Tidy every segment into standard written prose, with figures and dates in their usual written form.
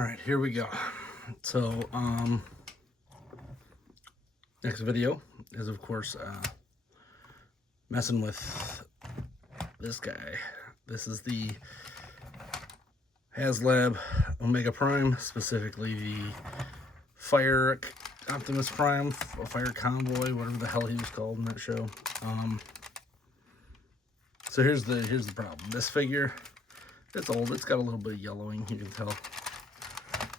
Alright, here we go. So, next video is, of course, messing with this guy. This is the Haslab Omega Prime, specifically the Fire Optimus Prime, Fire Convoy, whatever the hell he was called in that show. So here's the problem. This figure, it's old. It's got a little bit of yellowing. You can tell.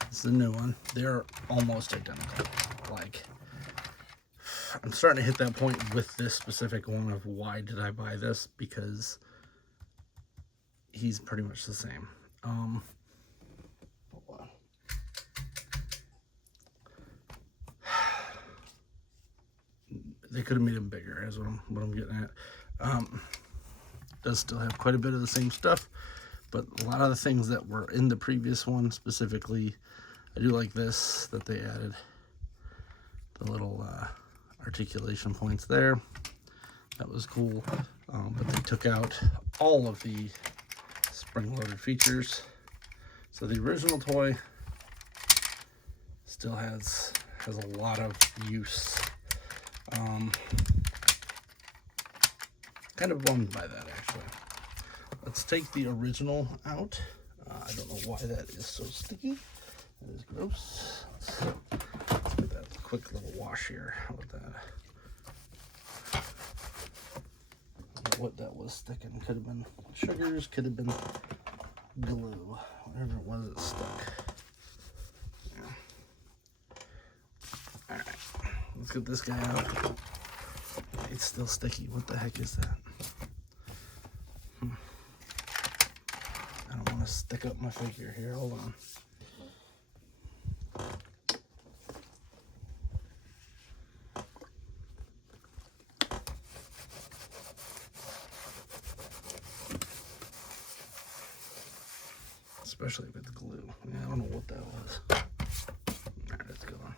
This is a new one. They're almost identical. Like, I'm starting to hit that point with this specific one of why did I buy this, because he's pretty much the same. Hold on. They could have made him bigger, is what I'm getting at. Does still have quite a bit of the same stuff, but a lot of the things that were in the previous one, specifically, I do like this, that they added the little articulation points there. That was cool, but they took out all of the spring-loaded features. So the original toy still has a lot of use. Kind of bummed by that, actually. Let's take the original out. I don't know why that is so sticky. That is gross. So, let's give that a quick little wash here. How about that? I don't know what that was sticking. Could have been sugars, could have been glue. Whatever it was, it stuck. Yeah. Alright, let's get this guy out. It's still sticky. What the heck is that? I don't want to stick up my figure here. Hold on. Especially with glue. Yeah, I don't know what that was. Alright, let's go on.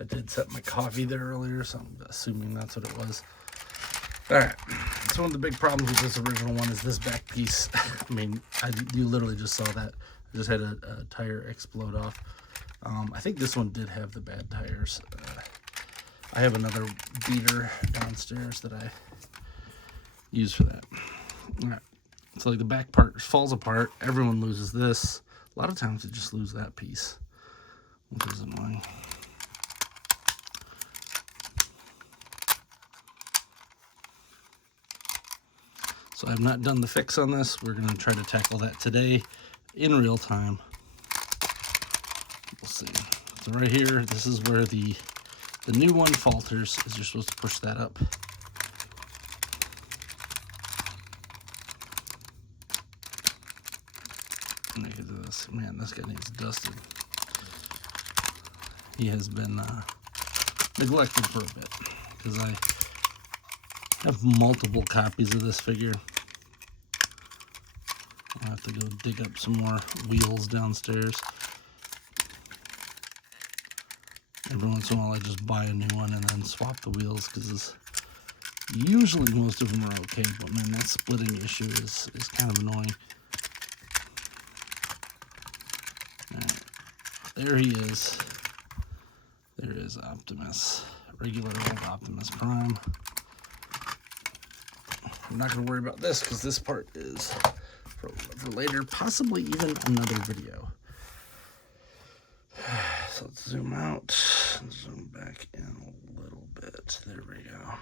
I did set my coffee there earlier, so I'm assuming that's what it was. Alright, so one of the big problems with this original one is this back piece. I mean, you literally just saw that. I just had a tire explode off. I think this one did have the bad tires. I have another beater downstairs that I use for that. Alright, so like the back part falls apart. Everyone loses this. A lot of times they just lose that piece, which is annoying. So I've not done the fix on this. We're going to try to tackle that today in real time. We'll see. So right here, this is where the new one falters, is you're supposed to push that up. And look at this. Man, this guy needs dusted. He has been neglected for a bit, because I have multiple copies of this figure. I'll have to go dig up some more wheels downstairs. Every once in a while I just buy a new one and then swap the wheels, because usually most of them are okay, but man, that splitting issue is kind of annoying. Right. There he is. There is Optimus. Regular old Optimus Prime. I'm not going to worry about this, because this part is for later, possibly even another video. So let's zoom out and zoom back in a little bit. There we go.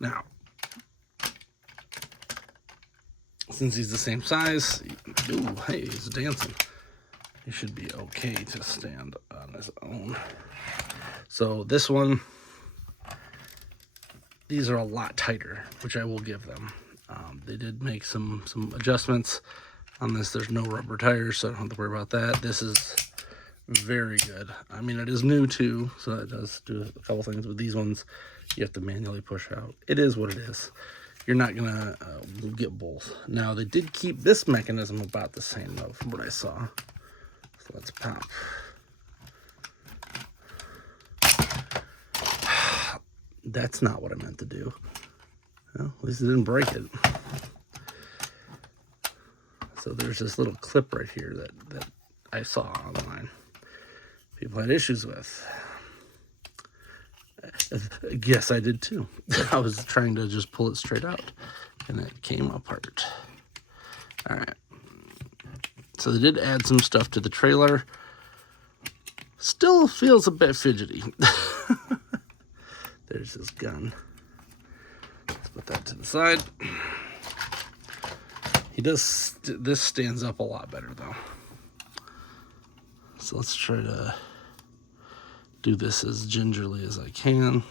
Now, since he's the same size, ooh, hey, he's dancing. He should be okay to stand on his own. So this one, these are a lot tighter, which I will give them. They did make some adjustments on this. There's no rubber tires, so I don't have to worry about that. This is very good. I mean, it is new too, so it does do a couple things. But these ones, you have to manually push out. It is what it is. You're not gonna get both. Now, they did keep this mechanism about the same, though, from what I saw. So let's pop. That's not what I meant to do. Well, at least it didn't break it. So there's this little clip right here that I saw online. People had issues with. Yes, I did too. I was trying to just pull it straight out, and it came apart. All right. So they did add some stuff to the trailer. Still feels a bit fidgety. There's this gun. Let's put that to the side. This stands up a lot better though. So let's try to do this as gingerly as I can.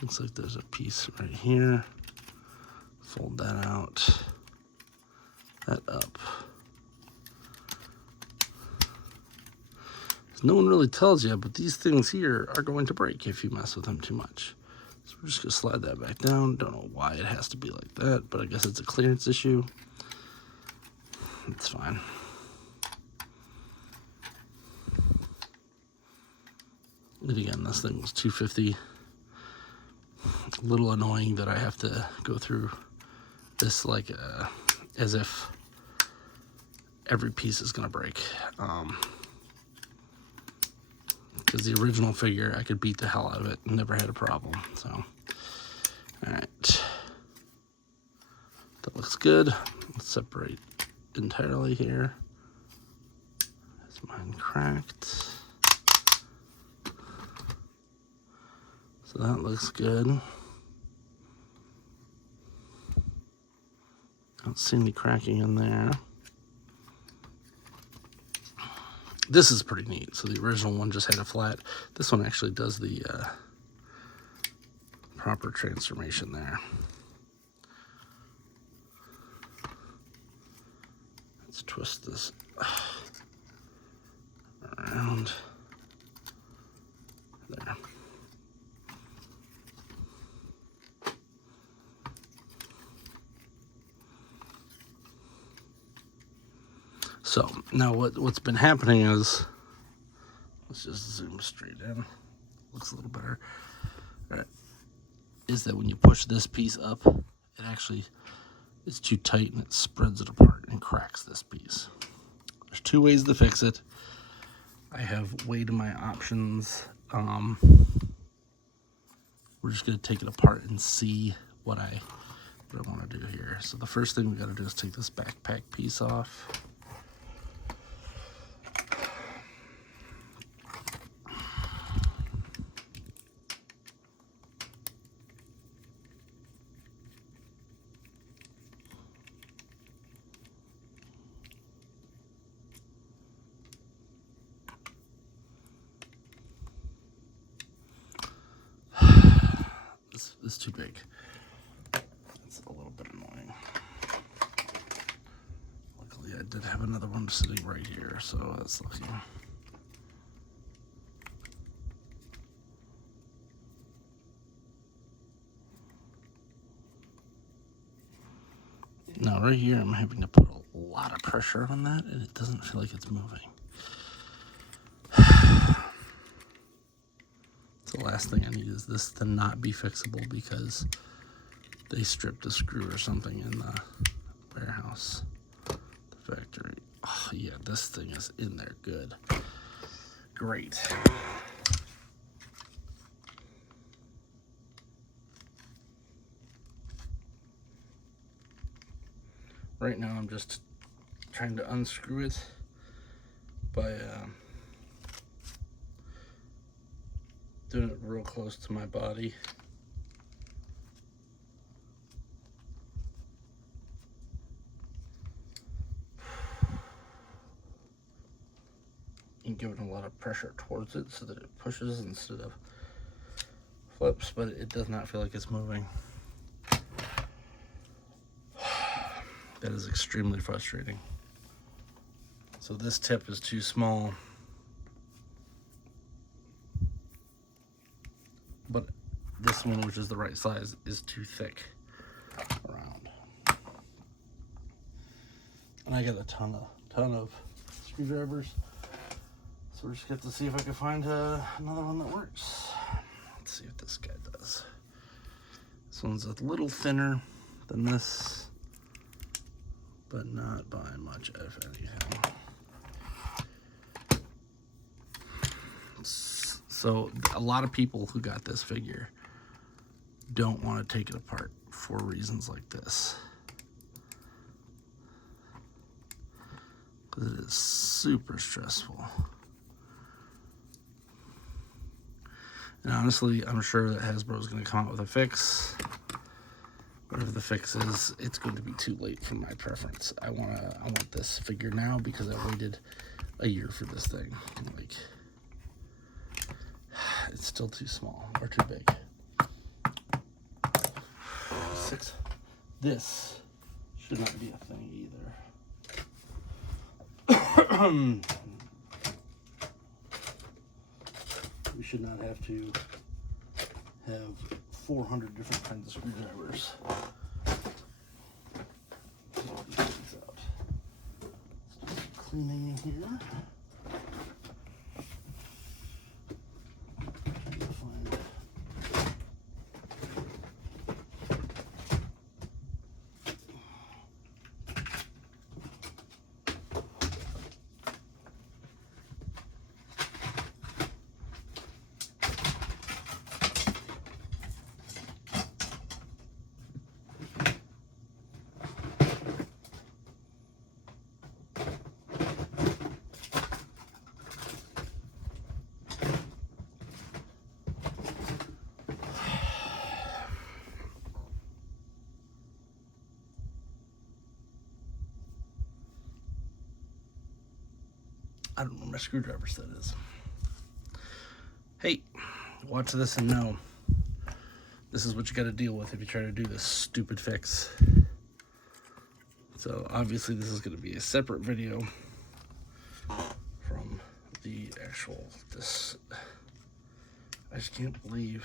Looks like there's a piece right here. Fold that out, that up. No one really tells you, but these things here are going to break if you mess with them too much. So we're just gonna slide that back down. Don't know why it has to be like that, but I guess it's a clearance issue. It's fine. And again, this thing was $250. A little annoying that I have to go through this like as if every piece is gonna break. Because the original figure, I could beat the hell out of it and never had a problem. So, all right, that looks good. Let's separate entirely here. Is mine cracked? So that looks good. Don't see any cracking in there. This is pretty neat. So the original one just had a flat. This one actually does the proper transformation there. Let's twist this around there. So now what's been happening is, let's just zoom straight in. Looks a little better. All right. Is that when you push this piece up, it actually is too tight and it spreads it apart and cracks this piece. There's two ways to fix it. I have weighed my options. We're just gonna take it apart and see what I want to do here. So the first thing we got to do is take this backpack piece off. This is too big. It's a little bit annoying. Luckily, I did have another one sitting right here, so that's lucky. Now, right here, I'm having to put a lot of pressure on that, and it doesn't feel like it's moving. The last thing I need is this to not be fixable because they stripped a screw or something in the warehouse, the factory. Oh yeah, this thing is in there good. Great. Right now I'm just trying to unscrew it by doing it real close to my body. And giving a lot of pressure towards it so that it pushes instead of flips, but it does not feel like it's moving. That is extremely frustrating. So this tip is too small. But this one, which is the right size, is too thick around. And I got a ton of screwdrivers. So we're just going to have to see if I can find another one that works. Let's see what this guy does. This one's a little thinner, than this, but not by much, if anything. So a lot of people who got this figure don't want to take it apart for reasons like this. Because it is super stressful. And honestly, I'm sure that Hasbro is going to come out with a fix. Whatever the fix is, it's going to be too late for my preference. I want this figure now because I waited a year for this thing. Like, it's still too small or too big. 6. This should not be a thing either. We should not have to have 400 different kinds of screwdrivers. Let's do some cleaning in here. Trying to find. I don't know where my screwdriver set is. Hey, watch this and know. This is what you got to deal with if you try to do this stupid fix. So obviously this is going to be a separate video from the actual this. I just can't believe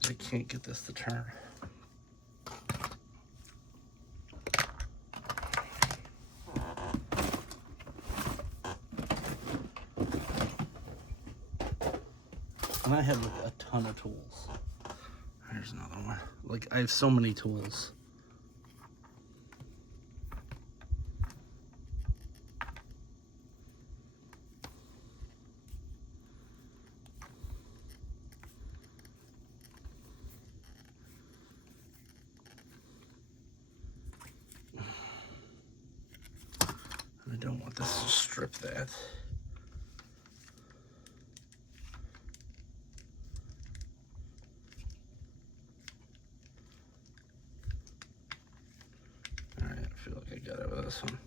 that I can't get this to turn. And I have like a ton of tools. There's another one. Like, I have so many tools. And I don't want this to strip that. Got it with this one.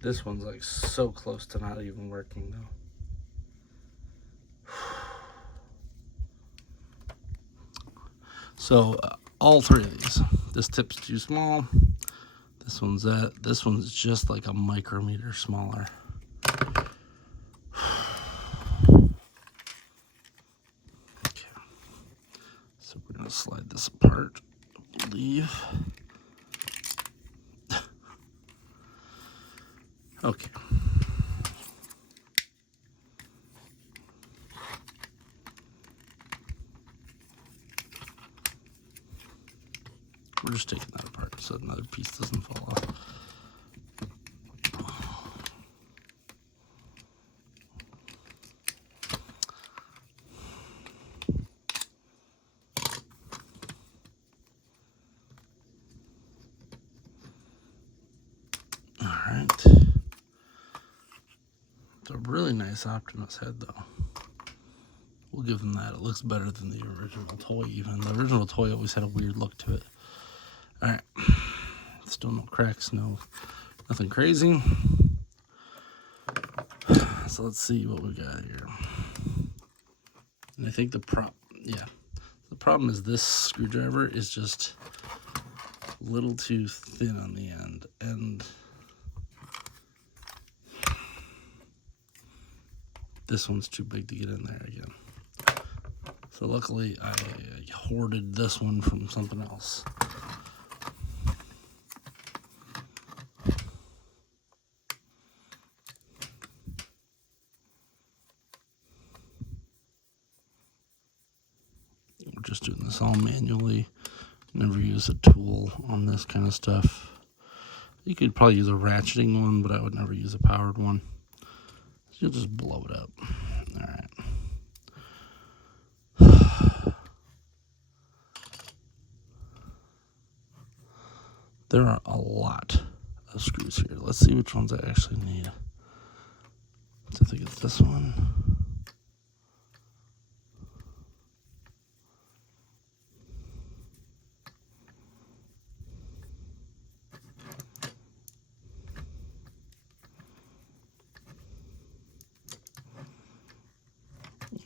This one's like so close to not even working though. So all three of these. This tip's too small. This one's that. This one's just like a micrometer smaller. Okay. So we're gonna slide this apart, I believe. Okay. We're just taking that apart so another piece doesn't fall off. All right. It's a really nice Optimus head, though. We'll give them that. It looks better than the original toy, even. The original toy always had a weird look to it. All right. Still no cracks, nothing crazy. So let's see what we got here. And I think the problem is this screwdriver is just a little too thin on the end, and this one's too big to get in there again. So luckily I hoarded this one from something else. just doing this all manually. Never use a tool on this kind of stuff. You could probably use a ratcheting one, but I would never use a powered one. You'll just blow it up. All right. There are a lot of screws here. Let's see which ones I actually need. So I think it's this one.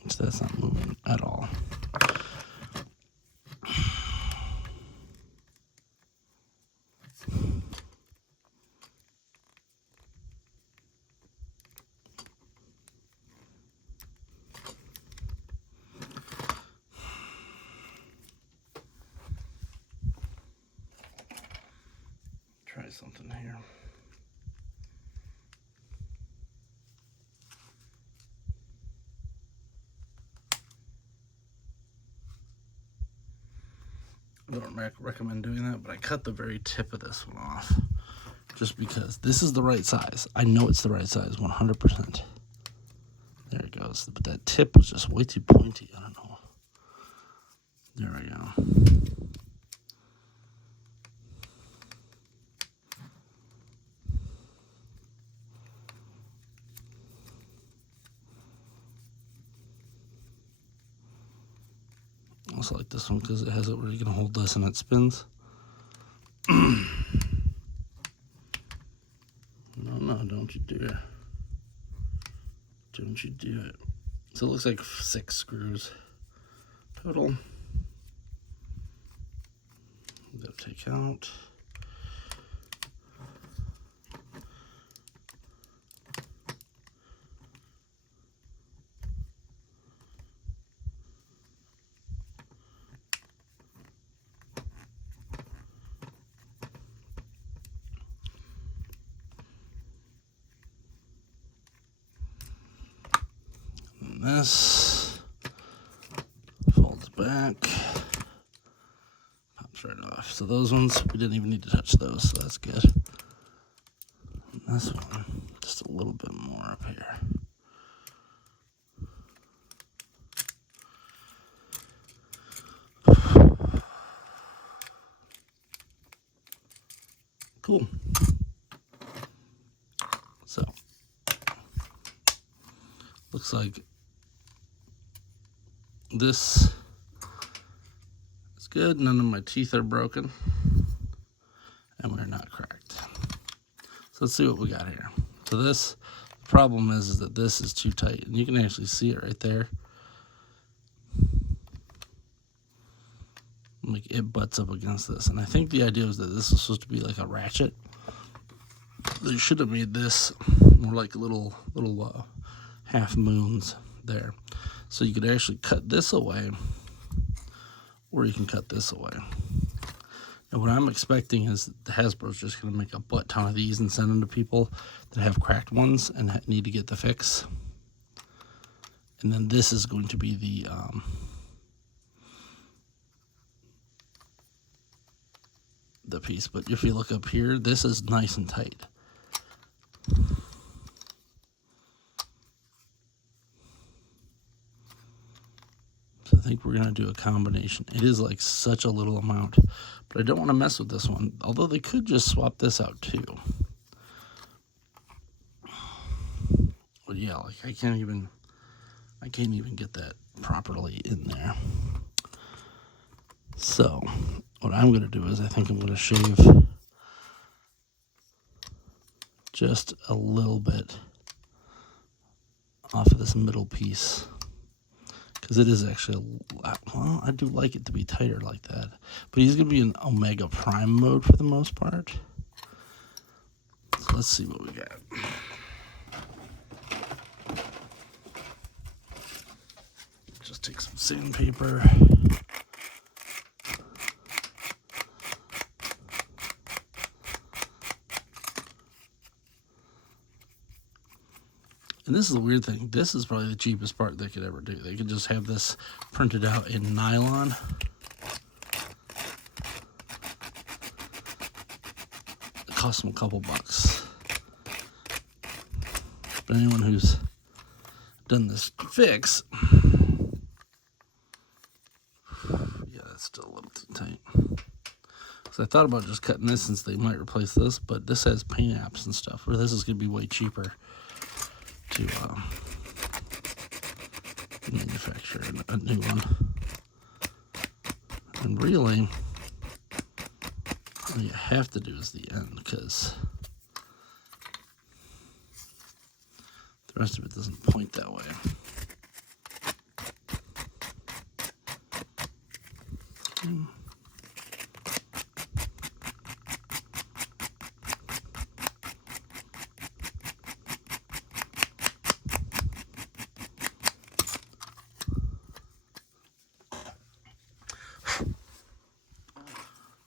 So that's not moving at all. Try something here. I don't recommend doing that, but I cut the very tip of this one off just because this is the right size. I know it's the right size, 100%. There it goes. But that tip was just way too pointy. I don't know. There we go. I also like this one because it has it where you can hold this and it spins. No, don't you do it. Don't you do it. So it looks like 6 screws total. Gotta take out. This folds back, pops right off. So those ones, we didn't even need to touch those, so that's good. And this one, just a little bit more up here. Cool. So, looks like this is good. None of my teeth are broken. And we're not cracked. So let's see what we got here. So this, the problem is that this is too tight. And you can actually see it right there. Like it butts up against this. And I think the idea was that this was supposed to be like a ratchet. They should have made this more like little half moons there. So you could actually cut this away, or you can cut this away. And what I'm expecting is the Hasbro's just going to make a butt ton of these and send them to people that have cracked ones and need to get the fix. And then this is going to be the piece. But if you look up here, this is nice and tight. So I think we're going to do a combination. It is like such a little amount, but I don't want to mess with this one. Although they could just swap this out too. But yeah, like I can't even get that properly in there. So what I'm going to do is I think I'm going to shave just a little bit off of this middle piece. Because it is actually, well, I do like it to be tighter like that. But he's going to be in Omega Prime mode for the most part. So let's see what we got. Just take some sandpaper. And this is the weird thing. This is probably the cheapest part they could ever do. They could just have this printed out in nylon. It costs them a couple bucks. But anyone who's done this fix, yeah, that's still a little too tight. So I thought about just cutting this since they might replace this, but this has paint apps and stuff, where this is going to be way cheaper to manufacture a new one. And really, all you have to do is the end, because the rest of it doesn't point that way.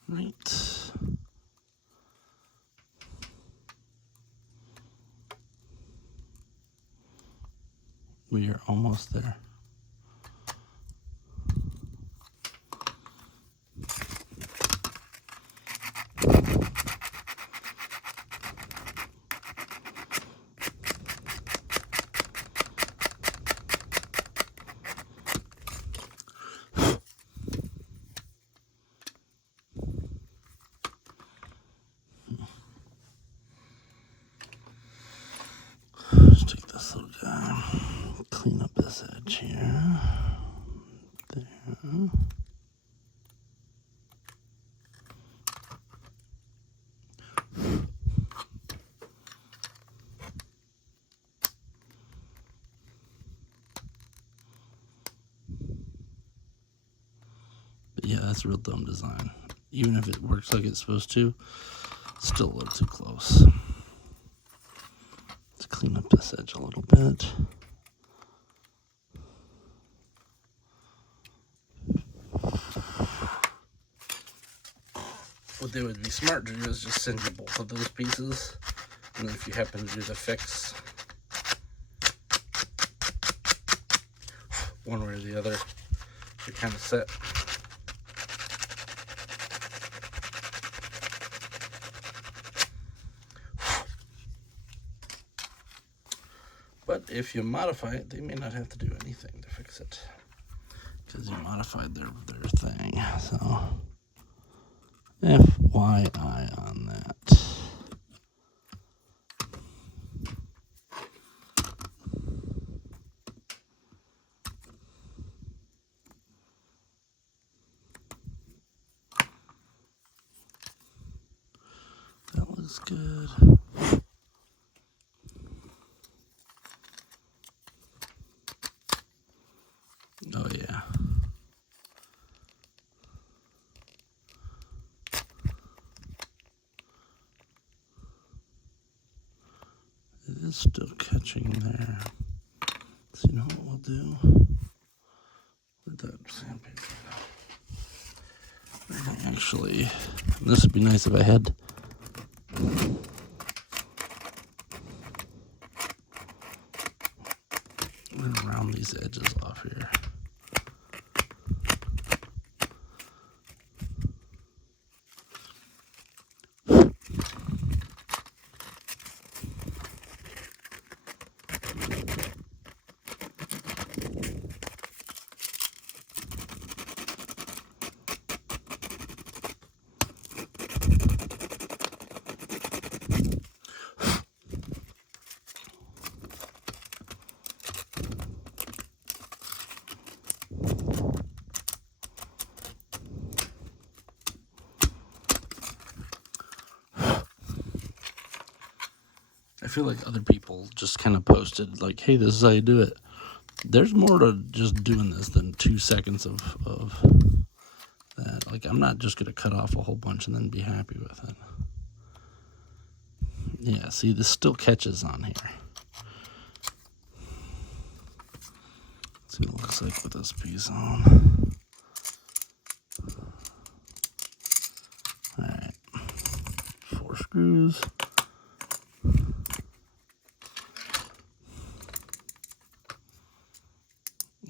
Right. We are almost there. Let's take this little guy, clean up this edge here. There. But yeah, that's a real dumb design. Even if it works like it's supposed to, it's still a little too close. Let's clean up this edge a little bit. What they would be smart to do is just send you both of those pieces, and then if you happen to do the fix one way or the other, you're kind of set. But if you modify it, they may not have to do anything to fix it, because you modified their thing. So FYI on that. That looks good. Oh yeah. It is still catching there. So you know what we'll do? Where'd that sandpaper go? Actually, this would be nice if I had I'm gonna round these edges off here. I feel like other people just kind of posted like, hey, this is how you do it. There's more to just doing this than 2 seconds of that. Like, I'm not just going to cut off a whole bunch and then be happy with it. Yeah, see, this still catches on here. Let's see what it looks like with this piece on. Alright. 4 screws.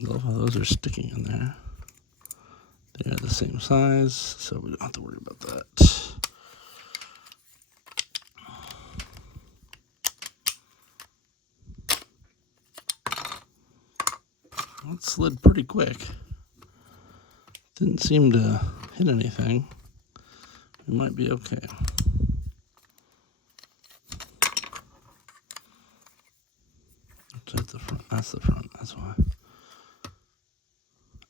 Love how those are sticking in there. They're the same size, so we don't have to worry about that. That slid pretty quick. Didn't seem to hit anything. We might be okay. That's the front. That's the front. That's why.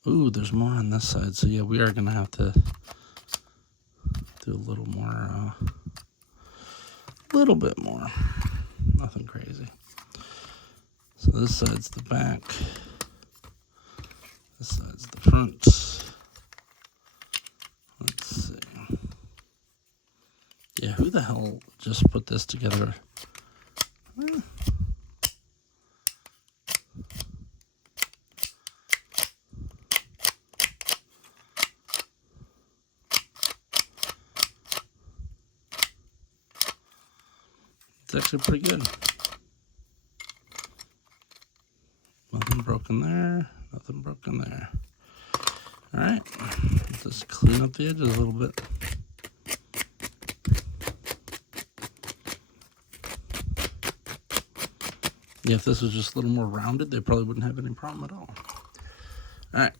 Ooh, there's more on this side. So yeah, we are gonna have to do a little more, little bit more. Nothing crazy. So this side's the back. This side's the front. Let's see. Yeah, who the hell just put this together? It's actually pretty good. Nothing broken there. Nothing broken there. All right, just clean up the edges a little bit. Yeah, if this was just a little more rounded, they probably wouldn't have any problem at all. All right.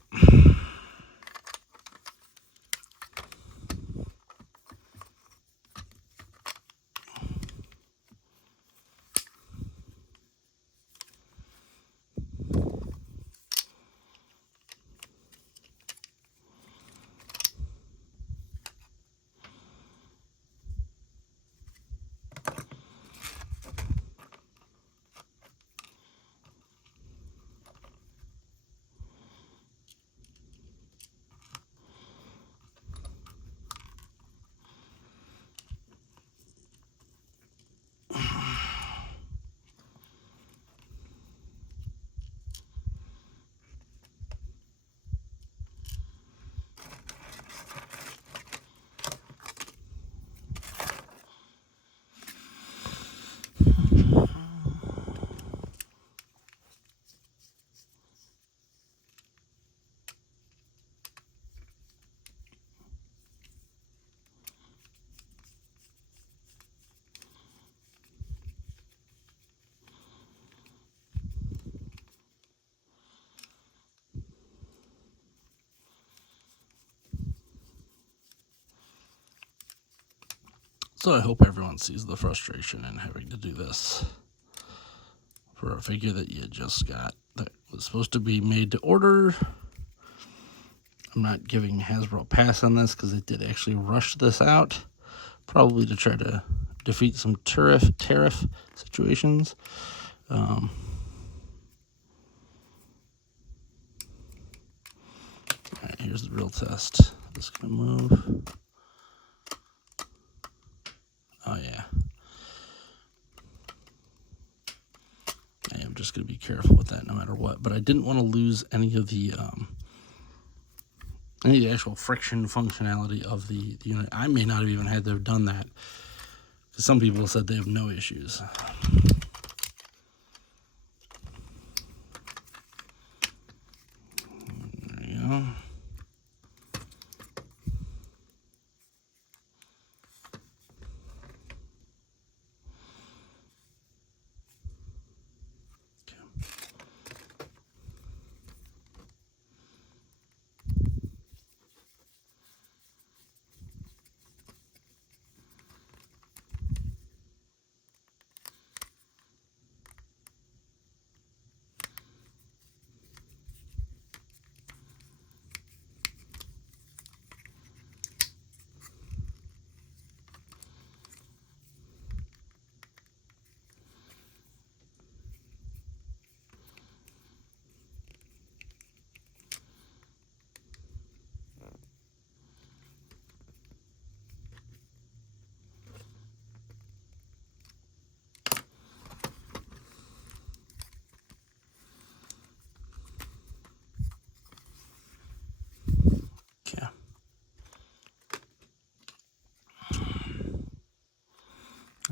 So I hope everyone sees the frustration in having to do this for a figure that you just got that was supposed to be made to order. I'm not giving Hasbro a pass on this because they did actually rush this out, probably to try to defeat some tariff situations. All right, here's the real test. This is gonna move. Oh yeah. I am just gonna be careful with that no matter what. But I didn't want to lose any of the actual friction functionality of the unit. I may not have even had to have done that, because some people said they have no issues. There you go.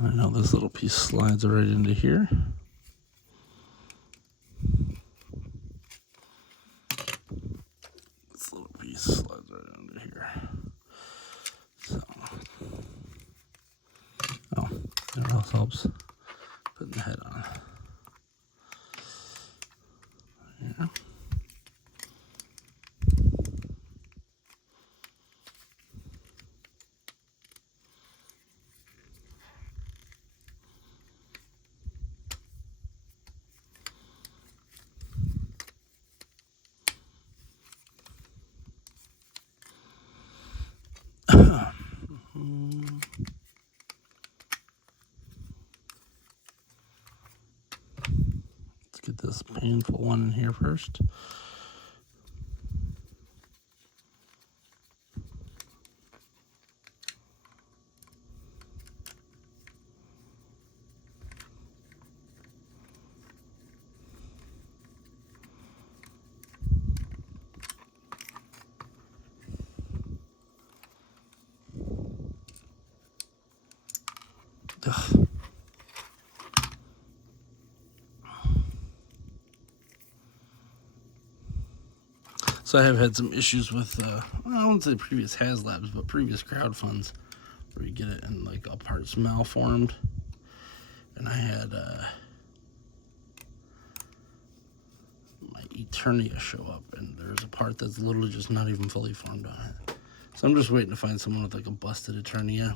I know this little piece slides right into here. Oops. Putting the head on. Yeah. Let's get this painful one in here first. Ugh. So I have had some issues with, well, I wouldn't say previous Haslabs, but previous crowd funds, where you get it in like all parts malformed. And I had my Eternia show up, and there's a part that's literally just not even fully formed on it. So I'm just waiting to find someone with like a busted Eternia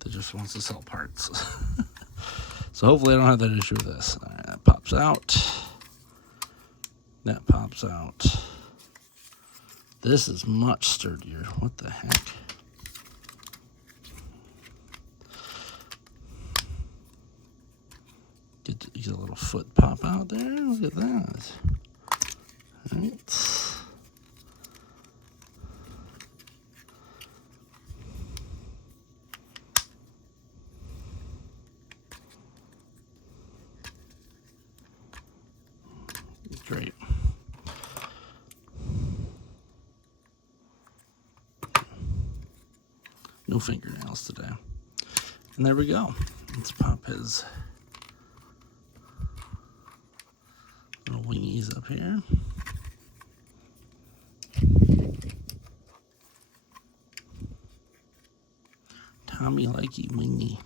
that just wants to sell parts. So hopefully I don't have that issue with this. All right, that pops out. That pops out. This is much sturdier. What the heck? Get a little foot pop out there. Look at that. All right. Great. No fingernails today. And there we go. Let's pop his little wingies up here. Tommy likey wingy.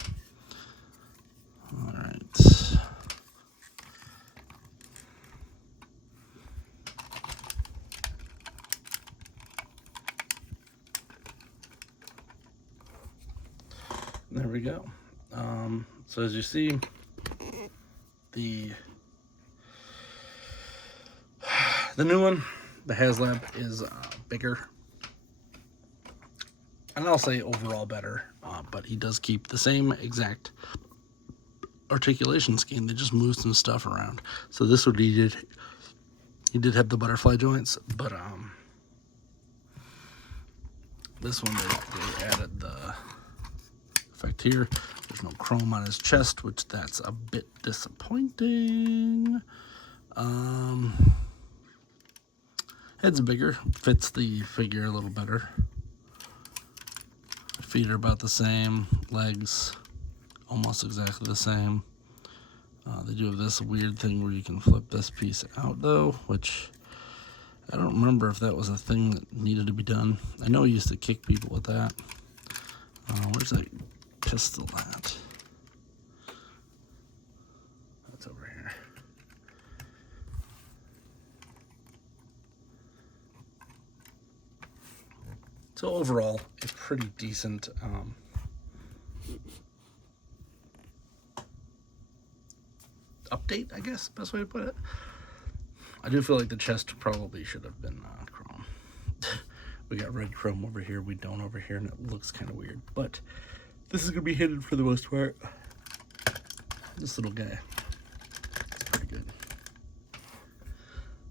All right. There we go. So as you see, the new one, the Haslab, is bigger, and I'll say overall better, but he does keep the same exact articulation scheme. They just moved some stuff around. So this one he did have the butterfly joints, but this one they added the effect here. There's no chrome on his chest, which that's a bit disappointing. Head's bigger, fits the figure a little better. Feet are about the same, legs almost exactly the same. They do have this weird thing where you can flip this piece out though, which I don't remember if that was a thing that needed to be done. I know he used to kick people with that. Where's that pistol at? That's over here. So overall, a pretty decent update, I guess, best way to put it. I do feel like the chest probably should have been chrome. We got red chrome over here, we don't over here, and it looks kind of weird. But this is going to be hidden for the most part. This little guy. It's pretty good.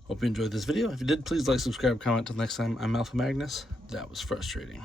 Hope you enjoyed this video. If you did, please like, subscribe, comment. Till next time, I'm Alpha Magnus. That was frustrating.